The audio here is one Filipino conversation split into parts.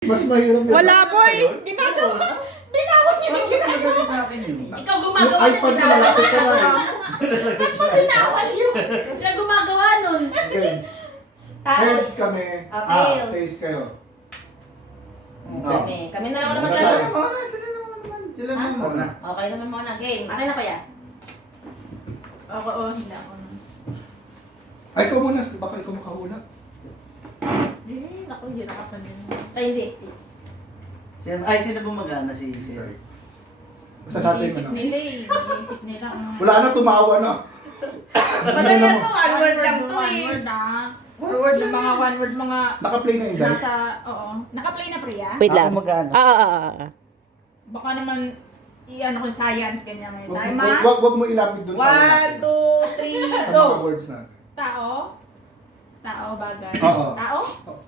Mas mahirap yan. Wala po eh. Ginagawa. Binawan niyo yung Mas madali sa akin yun. Ikaw Yung gumagawa ng iPad ko malapit ka na eh. Ba't mo binawan yun? Siya gumagawa nun. Okay. Taos. Heads kami. Ah, tails. Tails kayo. Kami na lang naman Sila gano'n. naman. Sila naman. Sila Ha? naman muna. Okay naman muna. Game. Akin na kaya. Oo, hindi ako. Ay, ikaw muna. Baka ikaw makahula. Ako, hindi nakapanin. Ay, hindi. Sino bumagana si Okay. Basta sa atin, Iisip ano. nila eh. Iisip nila. Wala na, tumawa na. Madali na to. One word lang to One eh. word ah. One word Yung mga one word, mga Naka-play na Inday. nasa, oo. Naka-play na Priya? Wait lang. Ako magana. Baka naman, i-ano ko science, ganyan may Wag, science. wag mo ilapit dun sa One, two, three, sa go. mga words natin. Tao? Tao, bagay. Oo. Tao? Oo.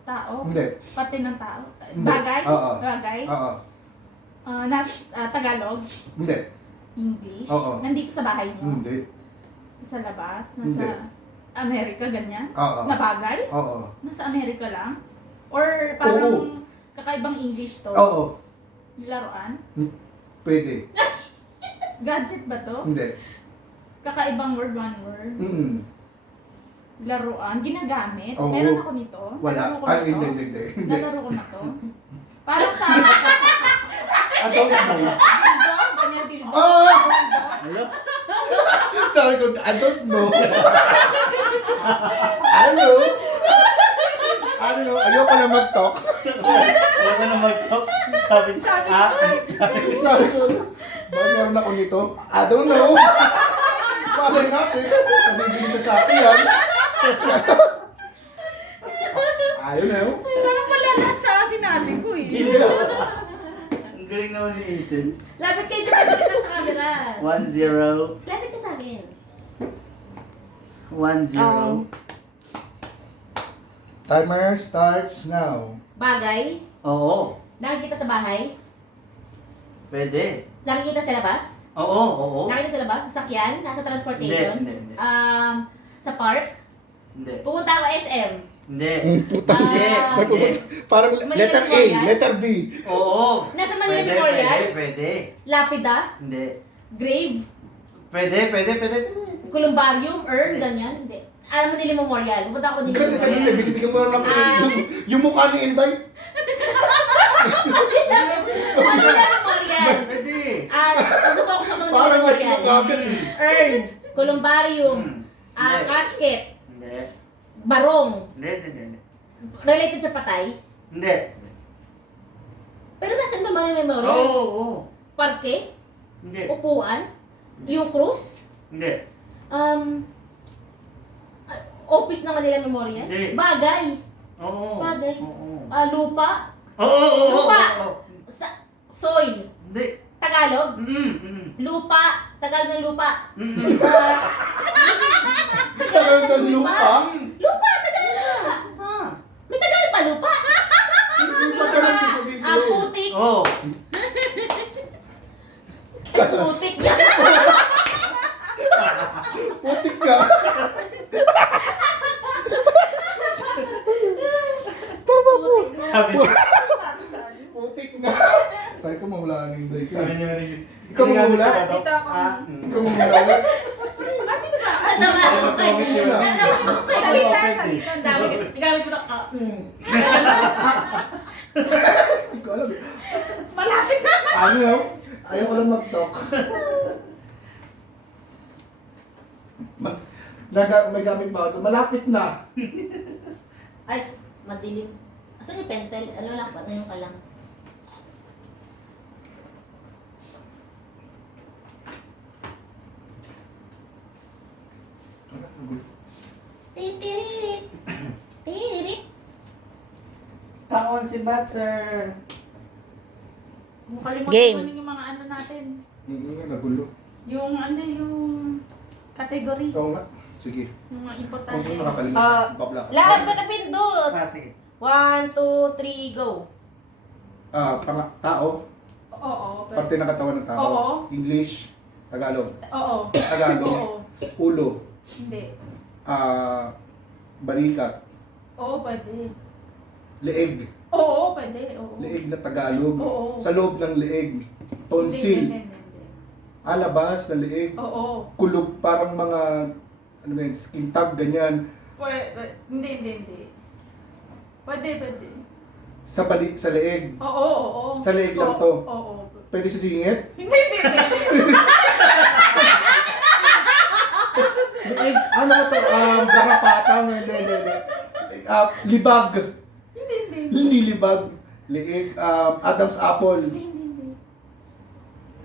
Tao? Hindi. Pati ng tao? Hindi. Bagay? Oo. Bagay? Oo. Tagalog? Hindi. English? Oo. Nandito sa bahay mo? Hindi. Sa labas? Hindi. Nasa Amerika, ganyan? Oo. Na bagay? Oo. Nasa Amerika lang? Or parang Oo. kakaibang English to? Oo. Laruan? Pwede. Gadget ba to? Hindi. Kakaibang word, one word? Laruan? Ginagamit? Oo. Meron ako nito? Wala. Nalaro ko na Ay, to? hindi. Nalaro ko na to? Parang sa... Adult mo. Dildo? Ganyan dildo? Ah! Hello? Sabi ko, I don't know. I don't know. I don't know. Ayoko na mag-talk. Ayoko na mag-talk. Sabi Sabi ko, bakit meron ako nito? I don't know. Malay natin. Nabibili sa Shopee yan. I don't know. Parang wala lahat sa sinabi ko eh. Hindi lang. Ang galing naman ni Isin. Lapit kayo dito. Lapit ka sa camera. 1-0. Lapit ka sa akin. 1-0. Timer starts now. Bagay. Oo. Nakikita sa bahay. Pwede. Nakikita sa labas. Oo. Nakikita sa labas. Sasakyan. Nasa transportation. Hindi. Sa park. Hindi. Pupunta ako SM. Hindi. Putang. Hindi. Ah, Hindi. Parang letter A, letter B. Oo. Nasa Manila Pwede, Memorial. Pwede. Lapida. Hindi. Grave. Pwede. Columbarium. Urn. Ganyan. Hindi. Alam mo nila Memorial. Pupunta ako nila Ganito, Memorial. binibigyan mo lang yung mukha ni Inday. Manila Memorial. Pwede. Mag-focus ako sa Manila Parang may Memorial. kinagagad. Urn. Columbarium. Hindi. Casket. Hindi. Barong. Hindi. Related sa patay. Hindi. Pero nasan ba Manila Memorial? Oo. Parke? Hindi. Upuan? Yung cruise? Hindi. Office ng Manila Memorial? Hindi. Bagay? Oo. Bagay? Oo. Lupa? Oo. Lupa? Soil? Hindi. Tagalog? Mm. Lupa? Tagalog ng lupa? Mm. Tagal ng lupa. Lupa! Tagalog ng lupa! Ah. May Tagalog pa lupa? Tagal din sa video. Putik? Oo. Ay, putik yan! Putik ka. Tama po. Sabi Putik nga. Sabi ko mawala ng Inday ka. Sabi niya rin. Ikaw mawala? Dito ako. Ikaw mawala? Ano nga? Comment yun. Salitan. Sabi ko, gamit mo ito. Hindi ko alam eh. Malapit na. Ano? Ayaw ko lang mag-talk. May gamit ba ito? Malapit na. Ay, madilim. Asan yung pentel? Ano lang ba? Ngayon ka lang. Titirit. Titirit. Taon si Batser. Kalimutan Game. ko yung mga ano natin. Nagulo. Yung category. Oo nga. Sige. Yung mga Huwag importante. mo nakakalimutan. Papla. Lahat ba napindot? Sige. 1, 2, 3, go. Tao. Oo. Parte ng katawan ng tao. Oo. English. Tagalog. Oo. Tagalog. Oo. Ulo. Hindi. Balikat. Oo, pwede. Leeg. Oo, pwede. Oo. Leeg na Tagalog. Oo. Sa loob ng leeg. Tonsil. Hindi. Labas na leeg. Oo. Kulog, parang mga, ano ba yun, skin tag, ganyan. Hindi. Pwede. Sa leeg. Oo. Sa leeg lang to? Oo. Pwede sa singit? Hindi. Leeg, ano ba to? Garapata? Hindi. Libag. Hindi. Hindi libag. Leeg, Adam's apple. Hindi.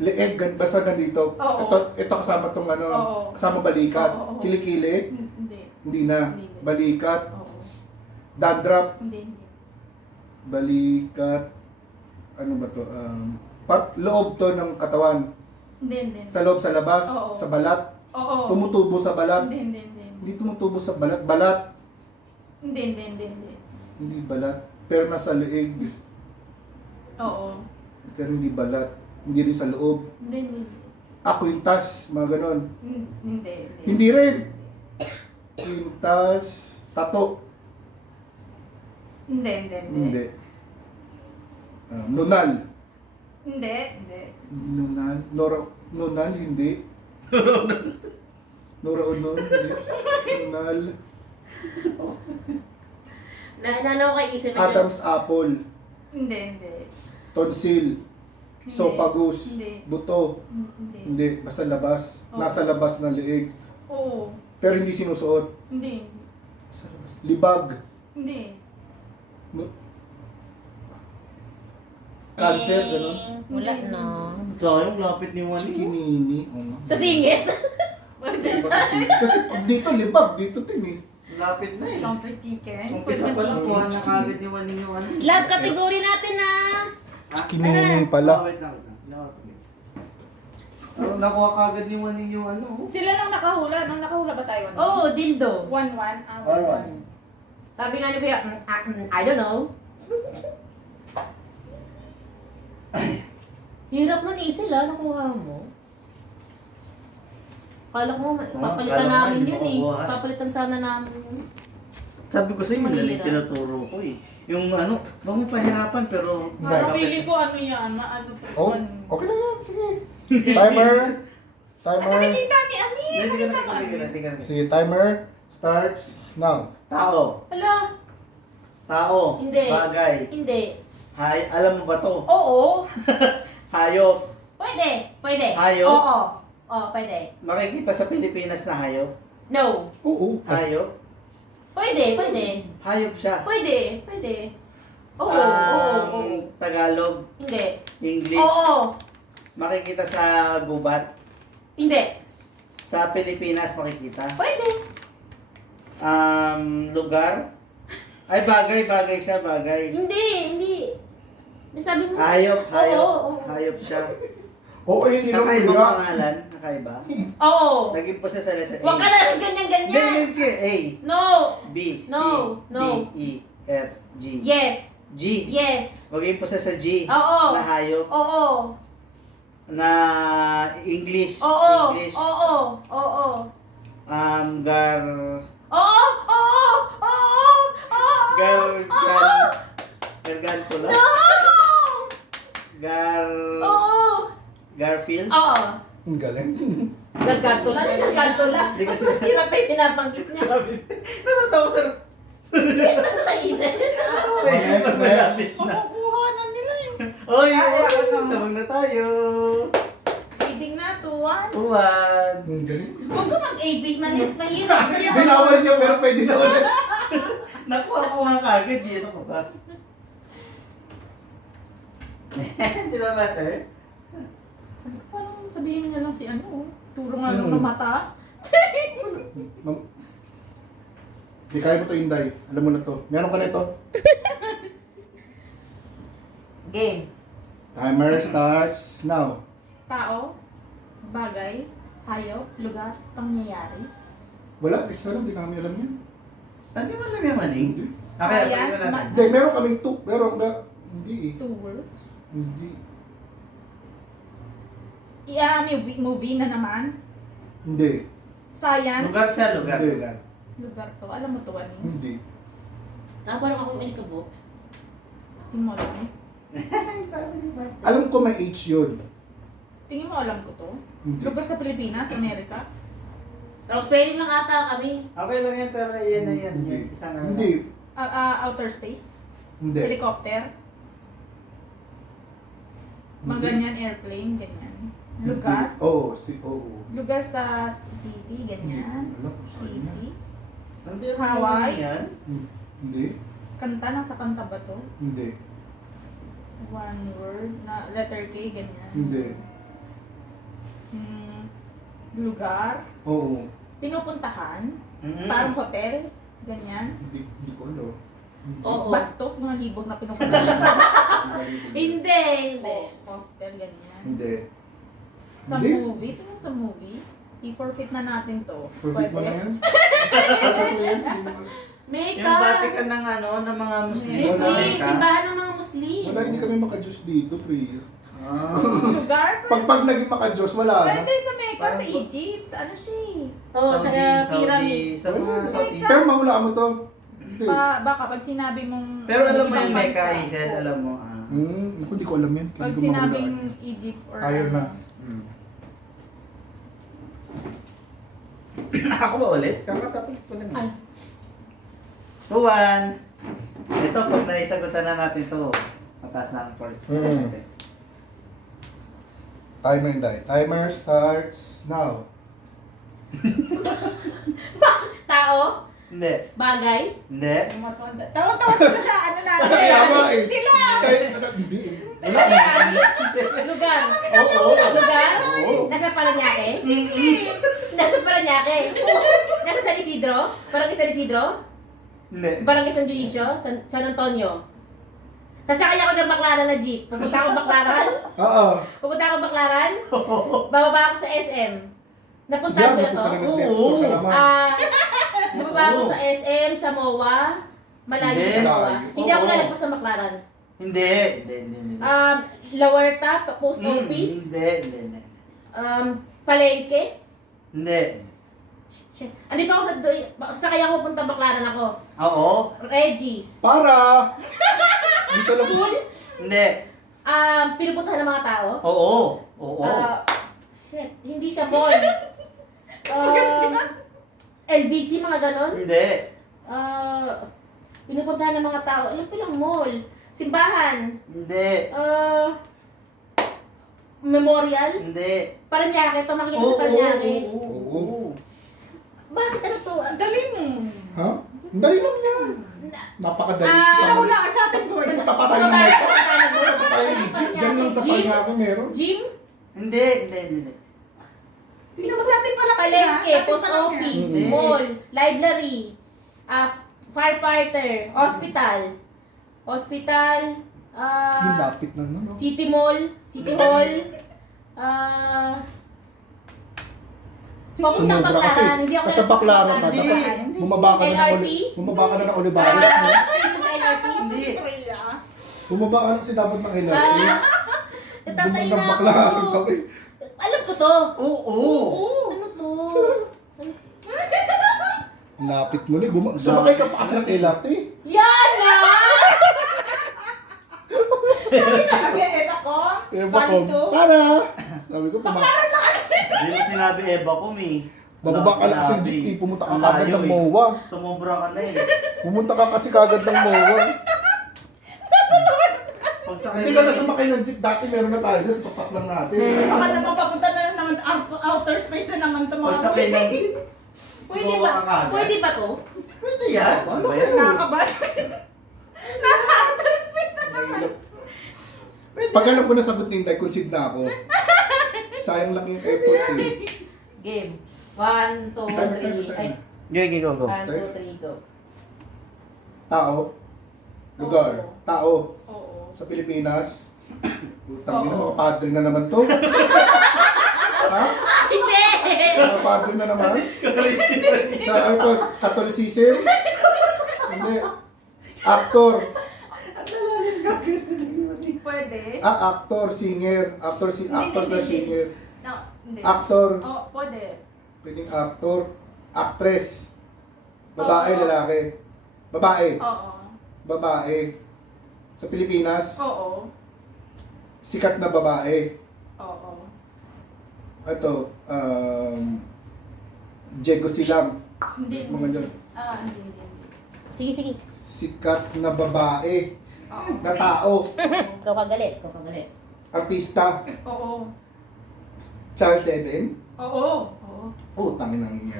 Leeg, basta ganito. Oo. Ito kasama tong ano, Oo. kasama balikat. Oo. Kilikili? Hindi. Hindi na. Hindi. Balikat. Oo. Dandruff. Hindi. Balikat. Ano ba to? Loob to ng katawan. Hindi. Sa loob, sa labas, Oo. sa balat. Oo. Tumutubo sa balat. Hindi. Hindi tumutubo sa balat. Balat. Hindi. Hindi balat. Pero nasa leeg. Oo. Pero hindi balat. Hindi rin sa loob. Hindi. Kwintas. Mga ganon. Hindi. Hindi rin. Kwintas. Tato. Hindi. Nunal. Hindi. Nunal. Nunal, hindi. Nora Unol, hindi. Nunal. Naano ko kay isip Adam's apple. Hindi. Tonsil. Sopagus. Hindi. Buto. Hindi. Hindi. Basta labas. Oo. Nasa labas ng leeg. Oo. Pero hindi sinusuot. Hindi. Sa labas. Libag. Hindi. Cancer, gano'n. Wala na. Sayang, lapit ni Juan. Chikinini. Sa singit. Pwede sa Kasi pag dito libag, dito tin eh. Lapit na eh. comfort chicken. Umpisa pa lang, kuha na kagad ni Juan yung ano. Love category natin na. Chikinini pala. Wait lang. Nakuha kagad ni Juan yung ano. Sila lang nakahula. Nung nakahula ba tayo? Oh, dildo. 1-1. Sabi nga ni Kuya, I don't know. Hirap nun Isel nakuha mo. Kala ko, papalitan kala ko namin hindi yun mo eh. makuha. Papalitan sana namin yun. Sabi ko sa'yo, madaling Mahirap. tinuturo ko eh. Yung ano, baka mo pahirapan pero... Feeling ko ano yan. Ano to? Oh, okay lang yan. Sige. Timer. Timer. Nakikita ni Ami. Hindi ka Nakita ko Ami. na. Sige, timer starts now. Tao. Hala, Tao. Hindi. Bagay. hindi. Hay, alam mo ba to? Oo. Hayop. Pwede. Hayop? Oo. Oo, pwede. Makikita sa Pilipinas na hayop. No. Oo. Hayop. Pwede. Hayop siya. Pwede. Oo. Tagalog. Hindi. English. Oo. Makikita sa gubat. Hindi. Sa Pilipinas makikita. Pwede. Lugar. Ay, bagay siya, bagay. Hindi. Nasabi mo. Hayop. Oo. Hayop siya. Oo, hindi lang Nakaiba kuya. pangalan? Nakaiba? Oo. Naging po sa letter A. Huwag ka na ganyan. Hindi, sige. A, No. B, C, No. D, E, F, G. Yes. G. Yes. Maging po sa G. Oo. Na hayop. Oo. Na English. Oo. English. Oo. Gar... Oo. Gargantula. No. Oo. Garfield. Oo. Ang galing. Gargantula. Hindi kasi... Hirap pa yung pinapanggit niya. Sabi. Natatawa sa... Sino nakaisip? Next. Makukuha na nila yun. Oy, tawag na tayo. Reading na, 2-1. Uwan. Ang galing. Huwag ka mag-AB. Mahirap. Binawal niya pero pwede na ulit. Nakuha ko nga kagad. Ano ko ba? Di ba matter? Parang sabihin niya lang si ano. Turo nga lang ng mata. Di kaya mo to, Inday. Alam mo na to. Meron ka na ito. Game. Timer starts now. Tao, bagay, hayop, lugar, pangyayari. Wala, extra lang. Di namin alam yan. Hindi mo alam yung maning? Okay, Science, pakita natin. Hindi, meron kaming two. Hindi eh. 2 words. Hindi. May movie na naman. Hindi. Science. Lugar siya, lugar. Hindi. Lugar. Lugar to. Alam mo to, Ani? Hindi. Parang ako inikabok. Tingin mo alam? Alam ko may H yun. Tingin mo alam ko to? Hindi. Lugar sa Pilipinas, Amerika? Tapos spelling lang ata kami. Okay lang yan, pero yan na yan. Hindi. Yan. Isang ano. Hindi. Outer space? Hindi. Helicopter? Mga Hindi. ganyan, airplane, ganyan. Lugar? Oo, oo. Lugar sa city, ganyan. Alam ko saan yan. City? Hindi. Hawaii? Yan. Hindi. Kanta, nasa kanta ba to? Hindi. One word, na letter K, ganyan. Hindi. Lugar? Oo. Pinupuntahan? Mm-mm. Parang hotel? Ganyan. Hindi ko alam. Oo. Bastos, mga libog na pinupuntahan. Hindi, hindi. Hostel, ganyan. Hindi. Sa Hindi. movie, ito yung sa movie. I-forfeit na natin to. Perfect mo Pwede? na yan? Perfect mo yan? Hindi mo alam. Meka. Yung Vatican ng ano, ng mga Muslim. Muslim. Mecca. Simbahan ng mga Muslim. Wala, hindi kami maka-Diyos dito, Priya. Ah. Lugar? Pag naging maka-Diyos, wala na. Pwede sa Mecca, sa Parang- Egypt, sa ano siya eh. Oo, sa pyramid. Sa mga Southeast. Sir, mahula mo to. Hindi. Baka pag sinabi mong... Pero alam mo Muslim yung Mecca, bansa, Hazel, oo. alam mo. Ako hindi ko alam yan. Pag Hindi ko sinabing mahulaan. Egypt or... Ayaw na. Ako ba ulit? Kakasapit ko lang. Ay. Tuwan. Ito, pag naisagutan na natin to, mataas na ang point. Timer hindi. Timer starts now. Tao? Hindi. Bagay? Hindi. Tawa-tawa sila sa ano natin. Kaya nga eh. Sila! Hindi. Wala. Lugar? Oo. Lugar? Oo. Nasa Paranaque? Nasa Paranaque? Nasa San Isidro? Barangay San Isidro? Hindi. Barangay San Dionisio? San Antonio? Sasakay ako ng Baclaran na jeep. Pupunta ako Baclaran? Oo. Pupunta ako Baclaran? Bababa ako sa SM. Yan, Napuntahan ko na to? napunta rin ng Oo. Death Store ka naman. Bababa ako sa SM, sa MOA. Malayo Hindi. sa MOA. Malayo. Hindi ako Oo. lalagpas sa Baclaran. Hindi. Hindi. Lawarta, post office. Hindi. Palengke. Hindi. Shit. Andito ako sakay ako punta Baclaran ako. Oo. Regis. Para! Dito lang. School. Hindi. Pinupuntahan ng mga tao. Oo. Oo. Shit, hindi siya mall. LBC, mga ganon. Hindi. Pinupuntahan ng mga tao. Alam ko lang, mall. Simbahan. Hindi. Memorial. Hindi. Paranaque. Ito makikita sa Paranaque. Oo. Bakit ano to? Dali mo. Ha? Ang dali lang yan. Napakadali. Nahulaan sa ating board. Punta pa tayo ng Mecca. Punta tayo ng Egypt. Diyan lang sa Paranaque meron. Gym. Hindi. Tingnan mo sa ating palaki Palengke. Post office. Hindi. Mall. Library. Firefighter. Hospital. Yung lapit na no? City Mall. City Hall. Papuntang Sumobra kasi. Baclaran. Hindi ako Nasa Baclaran ka. Hindi. Dapat Hindi. bumaba ka na ng LRT? bumaba ka na ng Olivares. no? Sa LRT. Hindi. Bumaba ka na kasi dapat ng LRT. Natatay Bumaba na ng Baclaran ako. ka. Alam ko to. Oo. Ano to? Lapit mo ni. Sumakay ka pa kasi ng LRT. Yan na! Sabi, eto ko. Pero ba ko? Palito. Para! Sabi ko, Hindi mo sinabi Eva ko, Mi. bababa ka na kasi ng Sinabi. jeep eh. Pumunta ka Ang kagad layo, ng eh. MOA. Sumobra ka na eh. Pumunta ka kasi kagad ng MOA. Pagsakay Hindi ka na sumakay ng jeep. Dati meron na tayo. Tapos tapak lang natin. Baka naman papunta na naman outer space na naman ito mga Pagsakay ng jeep. Pwede Bawa ka ba? kagad. Pwede ba to? Pwede yan. Ano ba yan? Nakakabal. Nasa outer space na naman. Pag alam ko na sagot ni Inday, concede na ako. Sayang lang yung effort eh. Game. 1, 2, 3. Ay, Go. 1, 2, 3, go. Tao. Lugar. Oo. Tao. Oo. Sa Pilipinas. Putang ina, Oo. mga padre na naman to. Ha? Hindi! Mga padre na naman? Sa ano to? Catholicism? Hindi. Actor. Pwede. Actor, singer. Actor na singer. No, hindi. Actor. Oh, pwede. Pwedeng actor. Actress. Babae, Oo. lalaki. Babae. Oo. Babae. Sa Pilipinas, Oo. sikat na babae. Oo. Ito, Diego Silam. Hindi. Mga dyan. Hindi. Sige, sige. Sikat na babae. Oo. Na tao. Ikaw kagalit. Ikaw kagalit. Artista. Oo. Charles Eden. Oo. Oo. Tangin ang yan.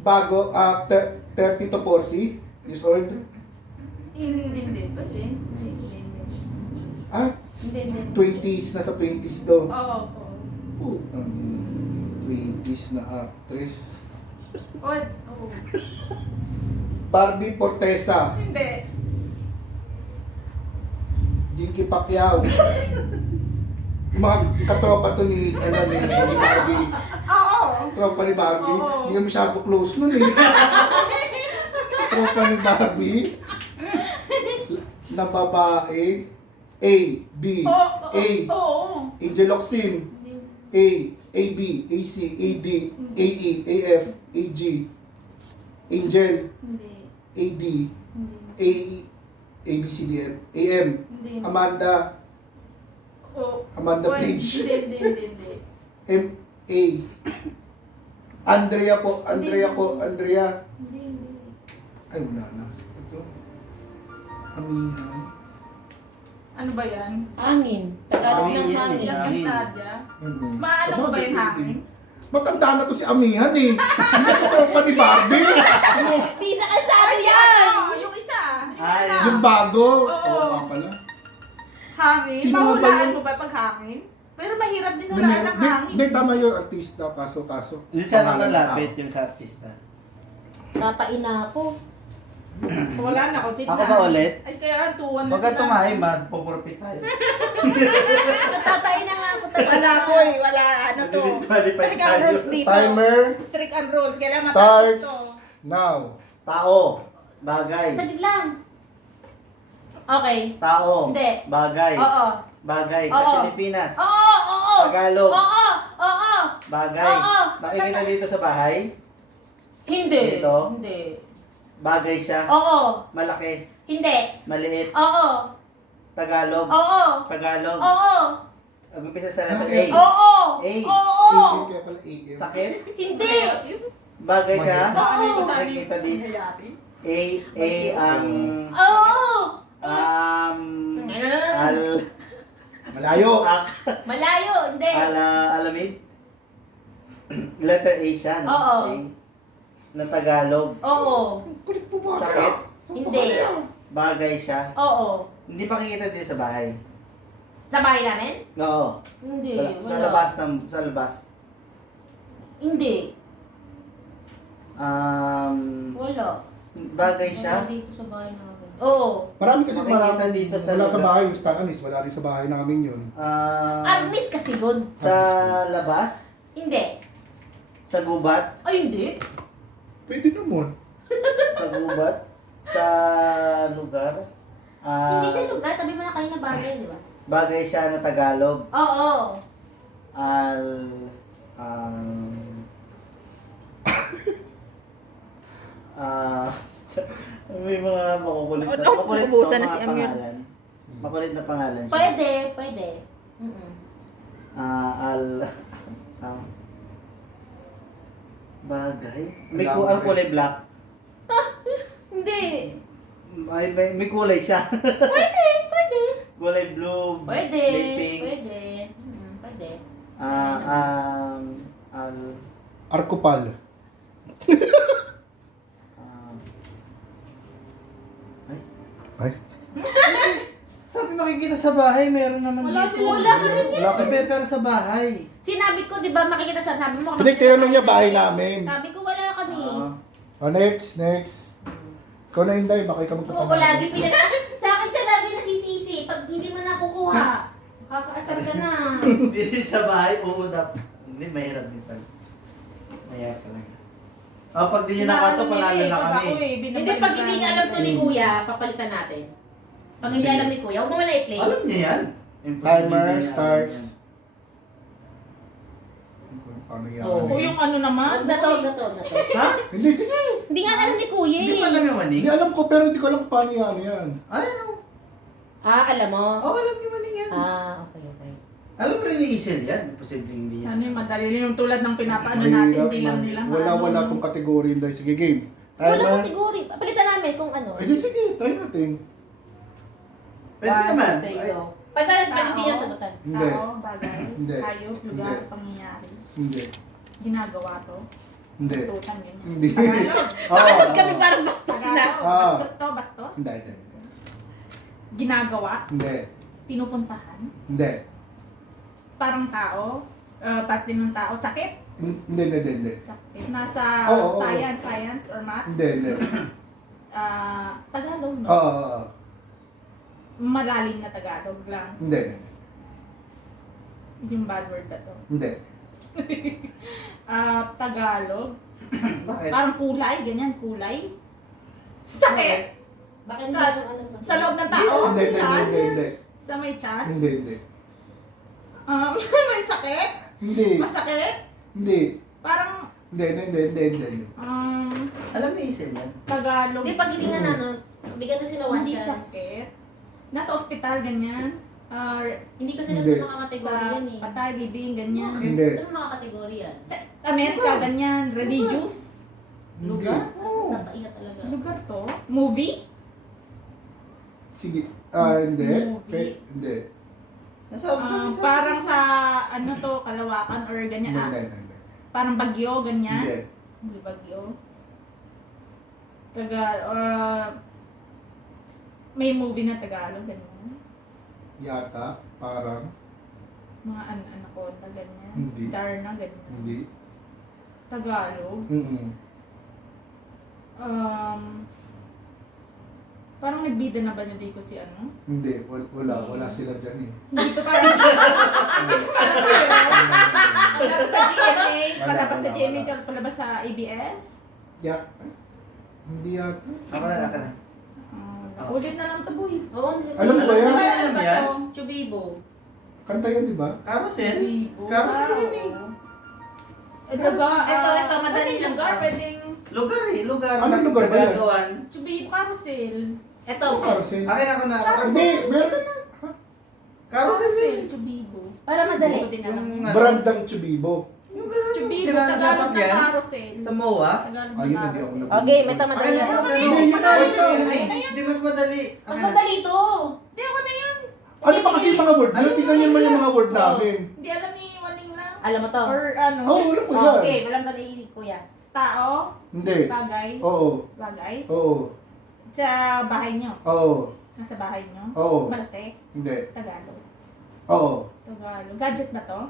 Bago, 30 to 40 years old. Hindi. Pwede. Hindi. Ah, Hindi. 20s, nasa 20s daw. Oo. Putang ina. 20s na actress. Oo. Barbie Fortesa. Hindi. Jinky Pacquiao. Mga katropa to ni Barbie. Oo. Tropa ni Barbie. Oo. Hindi kami masyado close nun eh. Tropa ni Barbie. Na babae. A, B, A, Oo. Angel Locsin. A, AB, AC, AD, AE, AF, AG, Angel, Hindi. AD, Hindi. AE, ABCDF, AM, Hindi. Amanda, Oo. Amanda Page, Hindi. M, A, Andrea po, Andrea. Hindi. Ay, wala na. Ito. Amihan. Ano ba yan? Hangin. Tagalog ng Hangin yan, hangin. eh. Yung Tadya? Maano Sa ko ba bagay, yung pwede. hangin? Matanda na to si Amihan eh. Hindi ko tropa ni Barbie. Sisa ka sabi yan! Yung isa. Ay, Yung Yung bago. Oo. Oo nga pala. hangin. Sino nga ba Mahulaan yun? mo ba pag hangin? Pero mahirap din hulaan ng hangin. Hindi, tama yung artista. Kaso. Yun siya nang Pangalan ng malapit tao. yung sa artista. Tatain na ako. Wala na, consider Ako ba ulit? Ay, kaya tuwan na Huwag ka tumahay, magpupurpit tayo. Tatain na nga ako talaga. Wala po eh, wala ano to. Disqualified Strict ang tayo. rules dito. Timer Strict ang rules, kailangan matapos starts to. now. Tao, bagay. Saglit lang. Okay. Tao, Hindi. bagay. Oo. Bagay sa Oo. Pilipinas. Oo. Tagalog. Oo. Bagay. Oo. Nakikita dito sa bahay. Hindi. Dito? Hindi. Bagay siya. Oo. Malaki. Hindi. Maliit. Oo. Tagalog. Oo. Tagalog. Oo. Mag-umpisa sa letter A. Okay. Oo. A. Oo. AM kaya pala AM. Sakit. Hindi. Bagay siya. Ano yung Oo. sabi? Nakikita dito. Hayati? A ang Oo. al Malayo. Malayo. Hindi. alamid. Letter A siya, no? Oo. A. Na Tagalog. Oo. Kulit mo ba? Sakit. Hindi. Bagay siya. Oo. Hindi pa kikita dito sa bahay. Sa bahay namin? Oo. Hindi. Wala. Sa Wala. labas sa labas. Hindi. Wala. Bagay siya. Wala dito sa bahay namin. Oo. Marami kasi Makikita dito sa wala sa lugar. bahay yung Star Anise. Wala rin sa bahay namin yun. Arnis kasi yun. Sa labas? Hindi. Sa gubat? Ay, hindi. Pwede naman. Sa gubat? Sa lugar? Hindi siya lugar. Sabi mo na kanina bagay, di ba? Bagay siya na Tagalog. Oo. May mga makukulit na. Ano, Makulit ubusan to, na si mga Amir. pangalan. Makulit na pangalan siya. Pwede. Mm-mm. Bagay? Ang kulay black. Hindi. May kulay siya. Pwede. Kulay blue, Pwede. light pink. Pwede. Pwede. Arkopal. Ay. Sabi makikita sa bahay, meron naman Wala dito. sila. Wala ka rin yan. Wala ka Pero sa bahay. Sinabi ko, di ba, makikita sa sabi mo. Hindi, tinanong niya bahay namin. Sabi ko, wala kami. Next. Ikaw na Inday, baka ikaw Oo, lagi sa akin ka lagi nasisisi pag hindi mo nakukuha. Kakaasar ka na. Hindi sa bahay, uudap. Hindi, mahirap din pala. Mahirap talaga. Pag di nyo nakato, panalo na kami. Hindi, pag hindi niya alam to ni Kuya, papalitan natin. Pag hindi Sige. alam ni Kuya, huwag mo na i-play. Alam niya yan. Timer Imposible niya starts. alam Paano yan? O yung ano naman? Huwag na to. yan. Ha? Hindi, sige. Hindi nga alam ni Kuya Hindi eh. pa alam yung maning. Hindi alam ko, pero hindi ko alam kung paano yan. Ay, ano? Alam mo? Oo, alam ni maning yan. Okay. Alam rin ni Isel yan. Posibleng hindi yan. Sana yung madali rin yung tulad ng pinapaano natin, Mahirap hindi lang man. nila Wala tong kategory dahil. Sige, game. Tayo Wala na. kategory. Palitan namin kung ano. Eh, di, sige, try natin. Pwede naman. Palitan hindi niya sagutan. Hindi. Tao, bagay, Hindi. hayop, lugar, Hindi. pangyayari. Hindi. Ginagawa to. Hindi. Tutan, ganyan. Hindi. Tagalog. Bakit Oo, kami oo. parang bastos na? Tagalog. Ah. Bastos to, bastos. Hindi. Ginagawa, Hindi. pinupuntahan. Hindi. Parang tao, parte ng tao, sakit. Hindi. Sakit. Nasa Oo, oo. science or math. Hindi. Tagalog, no? Oo. Malalim na Tagalog lang. Hindi. Yung bad word ba to? Hindi. Tagalog. Bakit? Parang kulay, ganyan, kulay. Sakit! Bakit hindi Sa- ko ano to? Sa loob ng tao? Hindi. Chan? Hindi. Sa may chan? Hindi. May sakit? Hindi. Masakit? Hindi. Parang, Hindi. Alam ni Isel yan. Tagalog. Hindi, pag hindi na bigyan na sila one Hindi chance. sakit. Nasa ospital, ganyan. Hindi kasi nasa Hindi. mga kategory Sa yan eh. patay, living, ganyan. Hindi. Ano mga kategory yan? Sa Amerika, ganyan. Religious. Lugar? Oo. Nakaingat talaga. Lugar to. Movie? Sige. Hindi. Movie. Hindi. Parang sa, ano to, Kalawakan or ganyan. Hindi. Parang bagyo, ganyan. Hindi. Hindi bagyo. May movie na Tagalog, ganyan. Yata. Parang. Mga anaconda, ganyan. Hindi. Darna, ganyan. Hindi. Tagalog. Parang nagbida na ba niya dito si ano? Hindi. Wala sila dyan eh. Hindi to parang palabas sa GMA, palabas sa GMA, palabas sa ABS. Hindi yata. Ako na. Ulit na lang to, boy. Oo, Alam ko yan. Alam mo yan? Chubibo. Kanta yan, di ba? Carousel? Bibo. Carousel yun eh. Lugar. Ito, madali lang lugar. to. Pwedeng Lugar eh. Lugar. Anong lugar ba yan? Nagagawan. Chubibo Carousel. Ito. Ano Carousel? Akin ako na. Hindi. Meron. Carousel yun eh. Chubibo. Para madali. Hindi ko din alam. Yung ano, Brand ng Chubibo. yung gano'n. Chubibo, Sila Tagalog ng nasasakyan. Carousel. Sa MOA. Tagalog Ayun, ng hindi ako Carousel. na- Okay, may tama Akin madali. ako Ano na. yun? Hindi, yun na, yun na. Hindi mas madali. Mas madali to. Hindi ako na yun. Ano pa kasi yung mga word? Ano Tingnan niyo naman yung mga word namin. Hindi alam ni Waling lang. Alam mo to? Or ano. Oo, wala ko yan. Okay, walang to ni Kuya. Tao. Hindi. Bagay. Oo. Bagay. Oo. Sa bahay nyo. Oo. Nasa bahay nyo. Oo. Malaki. Hindi. Tagalog. Oo. Tagalog. Gadget ba to?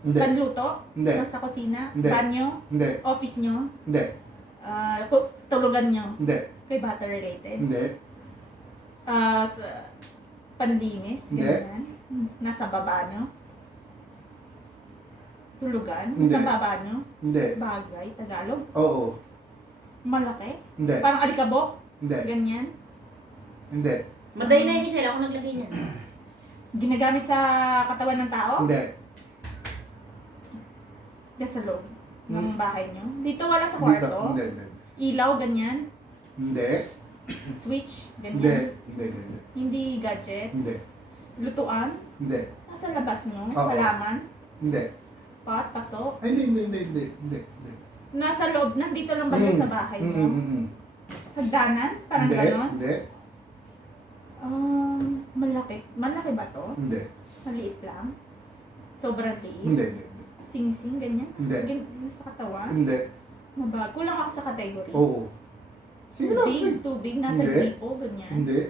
Hindi. Panluto? Hindi. Nasa kusina? Hindi. Banyo? Hindi. Office nyo? Hindi. Tulugan nyo? Hindi. Kay bata related? Hindi. Sa pandinis? Hindi. Ganyan? Nasa baba nyo? Tulugan? Hindi. Nasa baba nyo? Hindi. Bagay? Tagalog? Oo. Malaki? Hindi. Parang alikabok? Hindi. Ganyan? Hindi. Madali na yun sila. Ako naglagay niyan. Ginagamit sa katawan ng tao? Hindi. Diyan sa loob ng Hmm. bahay nyo? Dito wala sa Dito. kwarto? Hindi. Ilaw, ganyan? Hindi. Switch, Hindi. ganyan? Hindi. Hindi gadget? Hindi. Lutuan? Hindi. Nasa labas nyo? Oo. Halaman? Hindi. Pot? Pasok? Ay, hindi. Nasa loob, nandito lang ba kayo sa bahay nyo? Hagdanan? Parang Hindi. ganon? Hindi. Malaki. Malaki ba to? Hindi. Maliit lang? Sobrang liit? Hindi. Sing-sing, ganyan? Hindi. Ganyan sa katawan? Hindi. Mabag. Kulang ako sa category. Oo. Sige lang. Tubig, nasa Hindi. gripo, ganyan. Hindi.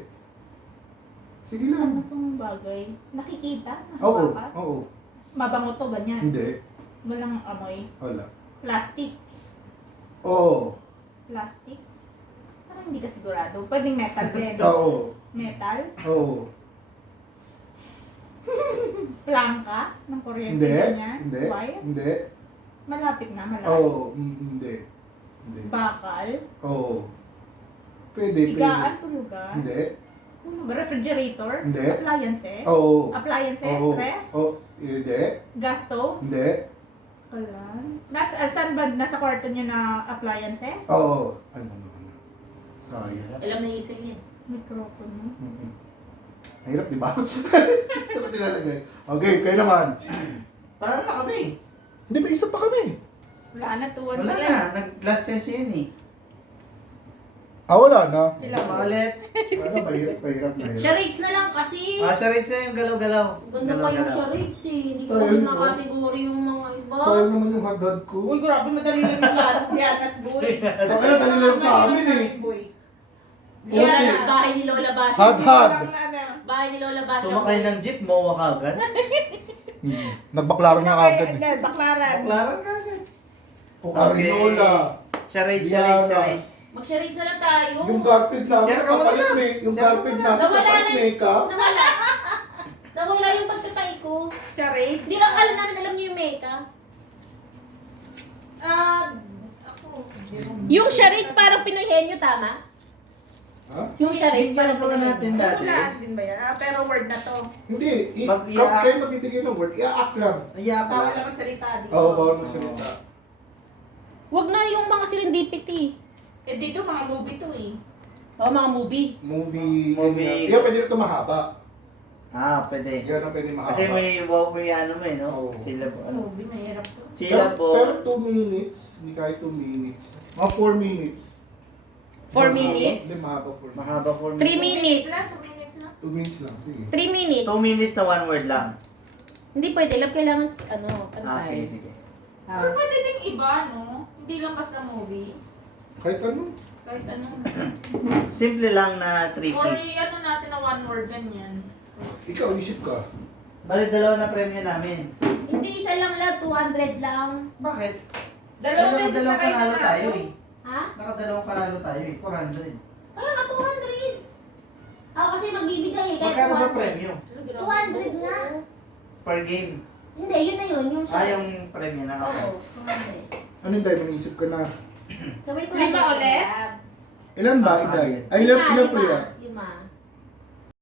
Sige Ano lang. pong bagay? Nakikita? Oo. Nakakapa? Oo. Mabango to, ganyan. Hindi. Walang amoy. Wala. Plastic. Oo. Plastic? Parang hindi ka sigurado. Pwedeng metal din. Oo. Metal? Oo. Plangka? Ng kuryente, Hindi. ganyan? Hindi. Wire? Hindi. Malapit na, malapit. Oo. Hindi. Hindi. Bakal? Oo. Pwede. Higaan, tulugan? Hindi. Ano ba? Refrigerator? Hindi. Appliances? Oo. Appliances? Oo. Ref? Oo. Hindi. Gas stove? Hindi. Kalan. Saan ba? Nasa kwarto niyo na appliances? Oo. Ano. Sayang. Alam na isa yun. Microphone. Mm-mm. Mahirap, di ba? Gusto ko tinalagay. Okay, kayo naman. Paano na kami? Hindi, may isa pa kami. Wala na, tuwan Wala sila. na. Nag-last test yun eh. Wala na. Sila Isa pa ulit. Ano, mahirap. Charades na lang kasi. Siya rin siya yung galaw-galaw. Ganda pa yung charades eh. Hindi ko Ayun, kasi no? nakategori yung mga iba. Sayang naman yung hagad ko. Uy, grabe, madali lang yung lahat. Dianas, boy. Ano, dali lang sa amin eh. Boy. Okay. Diana. Bahay ni Lola Bashi. Had. Lang na ano. Bahay ni Lola Bashi. Sumakay ng jeep, mawa ka agad. Nagbaklaran nga agad. Hindi, baklaran. Baklaran ka agad. Pukarinola. Charade. Mag-charades na lang tayo. Yung carpet na, Share ka muna. kapalit may, yung Share carpet ka na, muna. Nawala kapalit na. makeup. Nawala. Nawala yung pagkatay ko. Charades. Hindi lang akala namin alam niyo yung makeup. Ako. Yung charades parang Pinoy henyo, tama? Ha? Yung charades Hindi parang ginagawa Pinoy natin henyo. dati. Wala din ba yan? Pero word na to. Hindi, Mag-i-act. kayo magbibigay ng word, i-act lang. Iyak Bawal lang. na magsalita dito. Oo, bawal magsalita. Huwag na yung mga serendipity. Eh dito, mga movie to eh. O mga movie. Movie. Movie. Yan, pwede na ito mahaba. Pwede. Yan ang pwede mahaba. Kasi may ano mo eh, no? Oo. Sila po. Ano? Movie, mahirap to. Sila po. Pero 2 minutes, hindi kahit 2 minutes. Mga 4 minutes. 4 minutes? Hindi, mahaba 4 minutes. Mahaba 4 3 minutes. 2 minutes na. 2 minutes lang, sige. 3 minutes. 2 minutes sa one word lang. Hindi pwede. Love, kailangan, ano tayo? Sige. Pero pwede ding iba, no? Hindi lang basta movie. Kahit ano. Kahit ano. Simple lang na Or tricky. ano natin na one word ganyan. Ikaw, isip ka. Bali, dalawa na premyo namin. Hindi, isa lang lang. 200 lang. Bakit? Dalawang beses na Nakadalawang kayo panalo nanalo. tayo eh. Ha? Nakadalawang panalo tayo eh. 400. Kaya nga 200. Ako kasi magbibigay eh. Kaya Magkano ba 200. premyo? 200 nga. Per game? Hindi, yun na yun. Yung siya. Yung premyo na ako. Oo, 200. Ano yung dahil naisip ka na? Sabay ko Lima ulit? Ilan ba, Inday? Ay, ilan priya? 5.